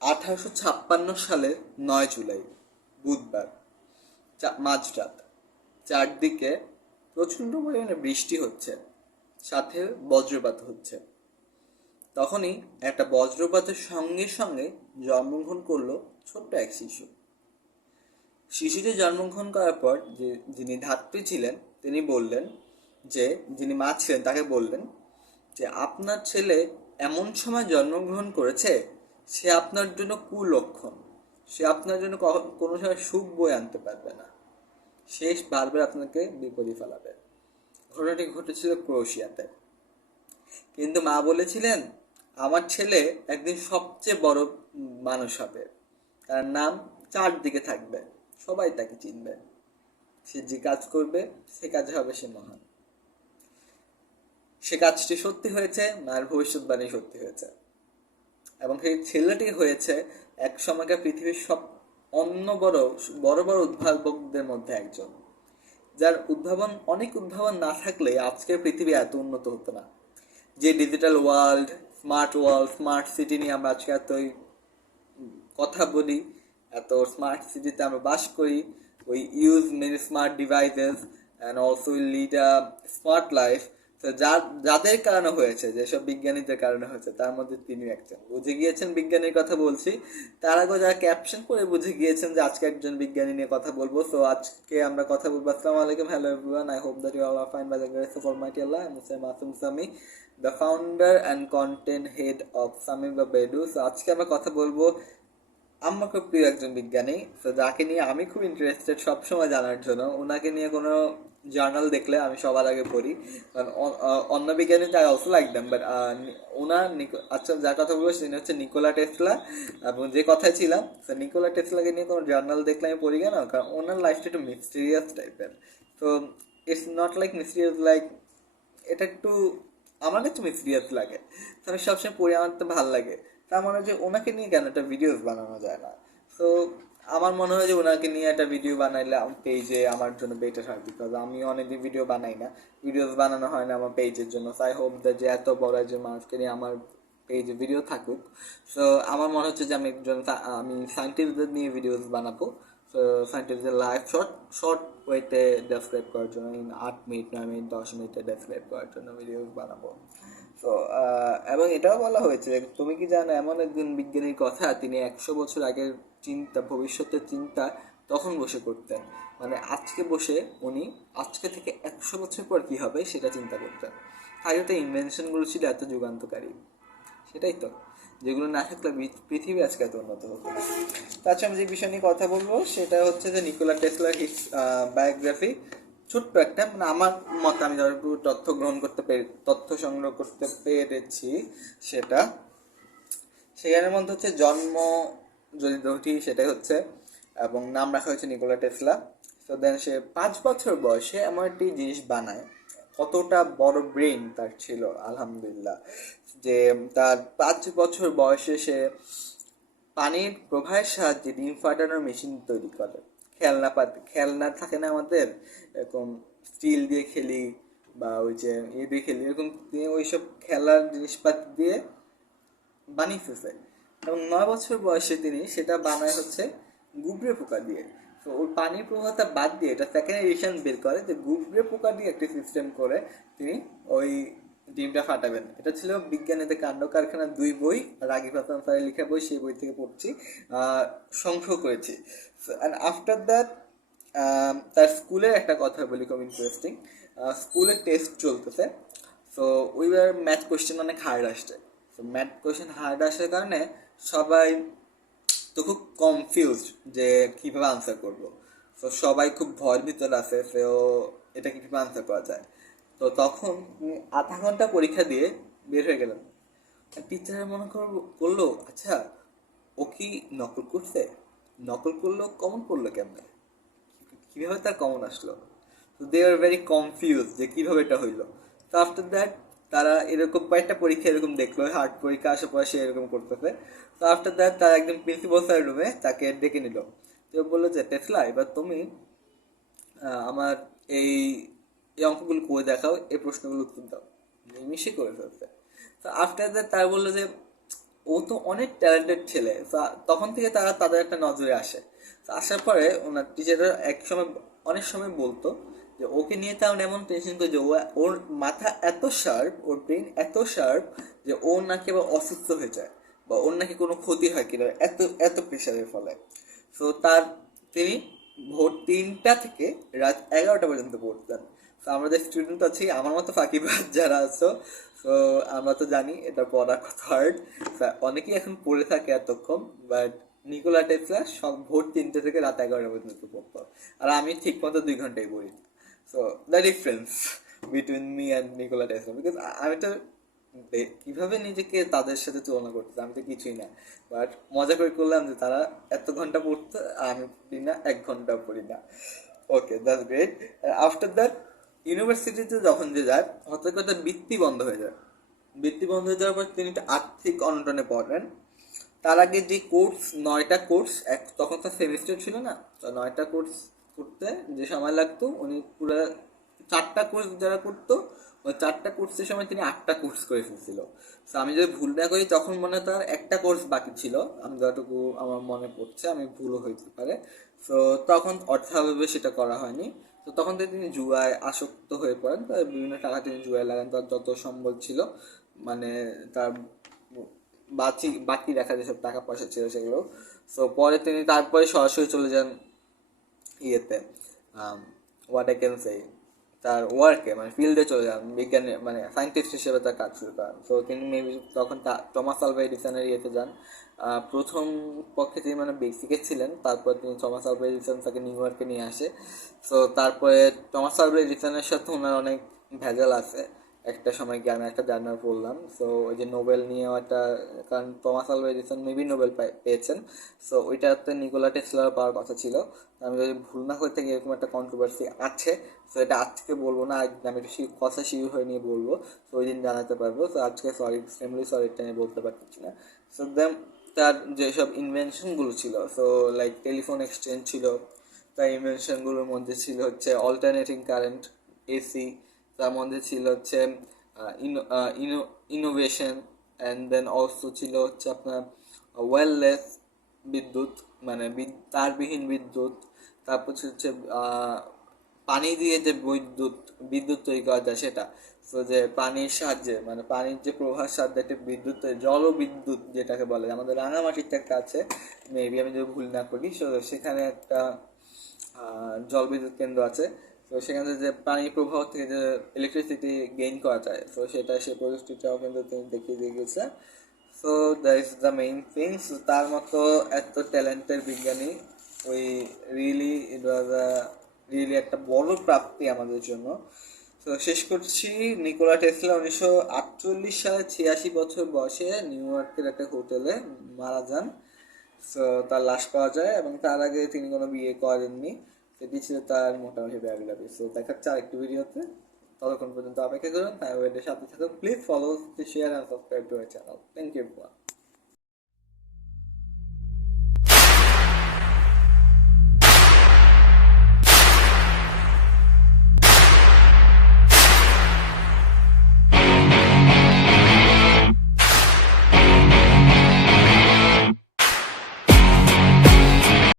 আঠারোশো ছাপ্পান্ন সালের নয় জুলাই, বুধবার মাঝরাত। চারদিকে প্রচণ্ড পরিমাণে বৃষ্টি হচ্ছে, সাথে বজ্রপাত হচ্ছে। তখনই একটা বজ্রপাতের সঙ্গে সঙ্গে জন্মগ্রহণ করল ছোট্ট এক শিশু। শিশুটি জন্মগ্রহণ করার পর যে যিনি ধাত্রী ছিলেন, তিনি বললেন যে, যিনি মা ছিলেন, তাকে বললেন যে, আপনার ছেলে এমন সময় জন্মগ্রহণ করেছে সে আপনার জন্য কুলক্ষণ। সে আপনার জন্য কোনো সময় সুখ বয়ে আনতে পারবে না। শেষ বারবার আপনাকে বিপদে ফেলাবে। ঘটনাটি ঘটেছিল ক্রোয়েশিয়াতে কিন্তু মা বলেছিলেন, আমার ছেলে একদিন সবচেয়ে বড় মানুষ হবে। তার নাম চারদিকে থাকবে। সবাই তাকে চিনবে। সে যে কাজ করবে, সে কাজে হবে সে মহান। সে কাজটি সত্যি হয়েছে মায়ের ভবিষ্যৎবাণী সত্যি হয়েছে। এবং সেই ছেলেটি হয়েছে এক সময়কার পৃথিবীর সব অন্য বড় বড় বড় উদ্ভাবকদের মধ্যে একজন। যার উদ্ভাবন, অনেক উদ্ভাবন না থাকলে আজকের পৃথিবী এত উন্নত হতো না। যে digital world smart world smart city নিয়ে আমরা আজকে এতই কথা বলি, এত স্মার্ট সিটিতে আমরা বাস করি we use many smart devices and also lead a smart life তো যা, যাদের কারণে হয়েছে, যেসব বিজ্ঞানীদের কারণে হয়েছে, তার মধ্যে তিনিও একজন। বুঝে গিয়েছেন বিজ্ঞানীর কথা বলছি। তার আগে যারা ক্যাপশন করে বুঝে গিয়েছেন যে আজকে একজন বিজ্ঞানী নিয়ে কথা বলব তো আজকে আমরা কথা বলব। আসসালামু আলাইকুম। Hello everyone I hope that you all are fine by the grace of almighty Allah I Musaim Masum Sami the founder and content head of Sami বা বেডু সো আজকে আমরা কথা বলব আমার খুব প্রিয় একজন বিজ্ঞানী, তো যাকে নিয়ে আমি খুব ইন্টারেস্টেড সবসময় জানার জন্য ওনাকে নিয়ে কোনো জার্নাল দেখলে আমি সবার আগে পড়ি। কারণ অন্য বিজ্ঞানী I also like them but ওনার আচ্ছা যার কথা বলব তিনি হচ্ছে নিকোলা টেসলা। এবং যে কথায় ছিলাম, তো নিকোলা টেসলাকে নিয়ে কোনো জার্নাল দেখলে আমি পড়ি কেন? কারণ ওনার লাইফটা একটু মিস্টিরিয়াস টাইপের তো it's not like mysterious like এটা একটু, আমার কাছে মিসরিয়াস লাগে। তো আমি সবসময় পড়ি, আমার তো ভালো লাগে। তার মনে হয় যে ওনাকে নিয়ে কেন একটা ভিডিওস বানানো যায় না? তো আমার মনে হয় যে ওনাকে নিয়ে একটা ভিডিও বানাইলে পেজে আমার জন্য বেটার হয় বিকজ আমি অনেকদিন ভিডিও বানাই না। ভিডিওস বানানো হয় না আমার পেজের জন্য। আই হোপ দ্যাট যে এত বড় একজন মানুষকে নিয়ে আমার পেজে ভিডিও থাকুক। সো আমার মনে হচ্ছে যে আমি একজন আমি সায়েন্টিস্টদের নিয়ে ভিডিওস বানাবো। সো সায়েন্টিস্টদের লাইফ শর্ট শর্ট ওয়েতে ডেসক্রাইব করার জন্য আট মিনিট নয় মিনিট দশ মিনিটে ডেসক্রাইব করার জন্য ভিডিওস বানাবো। তো এবং এটাও বলা হয়েছে তুমি কি জানো, এমন একজন বিজ্ঞানীর কথা, তিনি একশো বছর আগের চিন্তা, ভবিষ্যতের চিন্তা তখন বসে করতেন। মানে আজকে বসে উনি, আজকে থেকে একশো বছর পর কি হবে সেটা চিন্তা করতেন। আগে তো ইনভেনশনগুলো ছিল এত যুগান্তকারী। সেটাই তো। যেগুলো না থাকলে পৃথিবী আজকে এত উন্নত হতো। তাছাড়া আমি যে বিষয় নিয়ে কথা বলব, সেটা হচ্ছে যে নিকোলা টেসলার বায়োগ্রাফি ছোট্ট একটা মানে আমার মতে আমি যতটুকু তথ্য গ্রহণ করতে পেরে, তথ্য সংগ্রহ করতে পেরেছি সেটা, সেখানের মধ্যে হচ্ছে জন্ম যদি ধরি সেটাই হচ্ছে, এবং নাম রাখা হয়েছে নিকোলা টেসলা। তো দেন সে পাঁচ বছর বয়সে এমন একটি জিনিস বানায়, কতটা বড় ব্রেন তার ছিল, আলহামদুলিল্লাহ। যে তার পাঁচ বছর বয়সে সে পানির প্রবাহের সাহায্যে ডিম ফাটানোর মেশিন তৈরি করে। খেলনা পাত খেলনা থাকে না আমাদের? এরকম স্টিল দিয়ে খেলি বা ওই যে ইয়ে দিয়ে খেলি, এরকম দিয়ে ওইসব খেলার জিনিসপাতি দিয়ে বানিয়েছে। এবং নয় বছর বয়সে তিনি সেটা বানায় হচ্ছে গুবরে পোকা দিয়ে। তো ওই পানির প্রবাহটা বাদ দিয়ে এটা সেকেন্ড এডিশন বের করে যে গুবরে পোকা দিয়ে একটি সিস্টেম করে তিনি ওই ডিমটা ফাটাবেন। এটা ছিল বিজ্ঞানীদের কাণ্ড কারখানা দুই বই রাগিব হাসান স্যারের লেখা বই, সেই বই থেকে পড়ছি সংগ্রহ করেছি। অ্যান্ড আফটার দ্যাট তার স্কুলের একটা কথা বলি, খুব ইন্টারেস্টিং স্কুলের টেস্ট চলতেছে। সো ওইবার ম্যাথ কোয়েশ্চেন অনেক হার্ড আসছে। তো ম্যাথ কোয়েশ্চেন হার্ড আসার কারণে সবাই তো খুব কনফিউজ যে কীভাবে আনসার করব। তো সবাই খুব ভয়ের ভিতর আছে সেও এটা কীভাবে আনসার করা যায়। তো তখন আধা ঘণ্টা পরীক্ষা দিয়ে বের হয়ে গেলাম। টিচার মনে করল আচ্ছা ও কি নকল করছে? নকল করল কমন করল কেমনে? কীভাবে তার কমন আসলো? তো দে আর ভেরি কনফিউজ যে কীভাবে এটা হইল। তো আফটার দ্যাট তারা এরকম কয়েকটা পরীক্ষা এরকম দেখল হার্ট পরীক্ষা সে এরকম করতেছে। তো আফটার দ্যাট তারা একদম প্রিন্সিপাল স্যার রুমে তাকে ডেকে নিল। তো বলল যে, টেসলা, এবার তুমি আমার এই এই অঙ্কগুলো করে দেখাও, এই প্রশ্নগুলো উত্তর দাও নিমিশে করে ফেলতে। তো আফটার দ্যাট তারা বলল যে, ও তো অনেক ট্যালেন্টেড ছেলে তখন থেকে তারা তাদের একটা নজরে আসে। আসার পরে ওনার টিচাররা এক সময়, অনেক সময় বলতো যে, ওকে নিয়ে তেমন এমন টেনশন করে যে, ও, ওর মাথা এত শার্প ওর ব্রেন এত শার্প যে, ও নাকি আবার অসুস্থ হয়ে যায় বা ওর নাকি কোনো ক্ষতি হয় কিনা, এত এত প্রেশারের ফলে। সো তার তিনি ভোর তিনটা থেকে রাত এগারোটা পর্যন্ত পড়তেন। তো আমাদের স্টুডেন্ট আছে আমার মতো ফাঁকিবাজ যারা আছো, তো আমরা তো জানি এটা পড়া কত হার্ড অনেকেই এখন পড়ে থাকে এতক্ষণ বাট নিকোলা টেসলা সব ভোর তিনটে থেকে রাত এগারোটা পর্যন্ত পড়তো। আর আমি ঠিক মতো দুই ঘন্টায় পড়ি। So the difference between me and Nikola Tesla because আমি তো কীভাবে নিজেকে তাদের সাথে তুলনা করতে আমি তো কিছুই না। বাট মজা করে করলাম যে তারা এত ঘণ্টা পড়তো, আমি পড়ি না, এক ঘণ্টা পড়ি না। Okay that's great after that ইউনিভার্সিটিতে যখন যে যায়, হঠাৎ করে তার বৃত্তি বন্ধ হয়ে যায়। বৃত্তি বন্ধ হয়ে যাওয়ার পর তিনি একটা আর্থিক অনটনে পড়েন তার আগে যে কোর্স, নয়টা কোর্স, এক তখন তো সেমিস্টার ছিল না, তো নয়টা কোর্স করতে যে সময় লাগতো, উনি পুরো চারটা কোর্স যারা করতো, ওই চারটা কোর্সের সময় তিনি আটটা কোর্স করে ফেলছিল। তো আমি যদি ভুল না করি, তখন মনে তার একটা কোর্স বাকি ছিল। আমি যতটুকু আমার মনে পড়ছে, আমি ভুলও হইতে পারে। তো তখন অর্থাভাবে সেটা করা হয়নি। তো তখন থেকে তিনি জুয়ায় আসক্ত হয়ে পড়েন। তার বিভিন্ন টাকা তিনি জুয়ায় লাগান। তার যত সম্বল ছিল মানে তার বাকি বাকি রাখা যেসব টাকা পয়সা ছিল সেগুলো। তো পরে তিনি তারপরে সরাসরি চলে যান ইয়েতে হোয়াট আই ক্যান সে তার ওয়ার্কে মানে ফিল্ডে চলে যান, বিজ্ঞানী মানে সায়েন্টিস্ট হিসেবে তার কাজ শুরু করেন। সো তিনি মেবি তখন টমাস আলভা এডিসনের ইয়েতে যান। প্রথম পক্ষে তিনি মানে বেসিকে ছিলেন, তারপর তিনি টমাস আলভা এডিসন তাকে নিউ ইয়র্কে নিয়ে আসে। সো তারপরে টমাস আলভা এডিসনের সাথে ওনার অনেক ভেজাল আছে। একটা সময় গিয়ে আমি একটা জার্নাল পড়লাম। সো ওই যে নোবেল নিয়েও একটা, কারণ Thomas Alva Edison maybe Nobel পেয়েছেন। সো ওইটাতে নিকোলা টেসলার পাওয়ার কথা ছিল। আমি যদি ভুল না করে থাকি এরকম একটা কন্ট্রোভার্সি আছে সো এটা আজকে বলব না, আজ আমি একটু কথা শিওর হয়ে নিয়ে বলব। সো ওই দিন জানাতে পারব। সো আজকে সরি ফ্যামিলি সরি এটা আমি বলতে পারছি না। সো দেন তার যেসব ইনভেনশনগুলো ছিল সো লাইক টেলিফোন এক্সচেঞ্জ ছিল, তার ইনভেনশনগুলোর মধ্যে ছিল হচ্ছে অল্টারনেটিং কারেন্ট এসি তার মধ্যে ছিল হচ্ছে ইনোভেশন অ্যান্ড দেন অলসো ছিল হচ্ছে আপনার ওয়েললেস বিদ্যুৎ মানে তারবিহীন বিদ্যুৎ তারপর হচ্ছে পানি দিয়ে যে বিদ্যুৎ বিদ্যুৎ তৈরি করা যায় সেটা। তো যে পানির সাহায্যে মানে পানির যে প্রভার সাহায্যে একটা বিদ্যুৎ জলবিদ্যুৎ যেটাকে বলে আমাদের রাঙামাটিতে একটা আছে মেবি আমি যদি ভুল না করি সেখানে একটা আহ, জলবিদ্যুৎ কেন্দ্র আছে। তো সেখানে যে পানির প্রবাহ থেকে যে ইলেকট্রিসিটি গেইন করা যায়, তো সেটা সে প্রযুক্তিটাও কিন্তু তিনি দেখিয়ে দিয়ে গেছে। So that is the main thing তার মতো এত ট্যালেন্টের বিজ্ঞানী, ওই রিয়েলি ইট ওয়াজ রিয়েলি একটা বড় প্রাপ্তি আমাদের জন্য। তো শেষ করছি, নিকোলা টেসলা উনিশশো আটচল্লিশ সালে ছিয়াশি বছর বয়সে নিউ ইয়র্কের একটা হোটেলে মারা যান। সো তার লাশ পাওয়া যায় এবং তার আগে তিনি কোনো বিয়ে করেননি। সেটি ছিল তার মোটামুটি বায়োগ্রাফি সো দেখাচ্ছে আরেকটি ভিডিওতে। ততক্ষণ পর্যন্ত অপেক্ষা করুন, তাই ওয়েটের সাথে থাকুন। Please follow share and subscribe to our channel thank you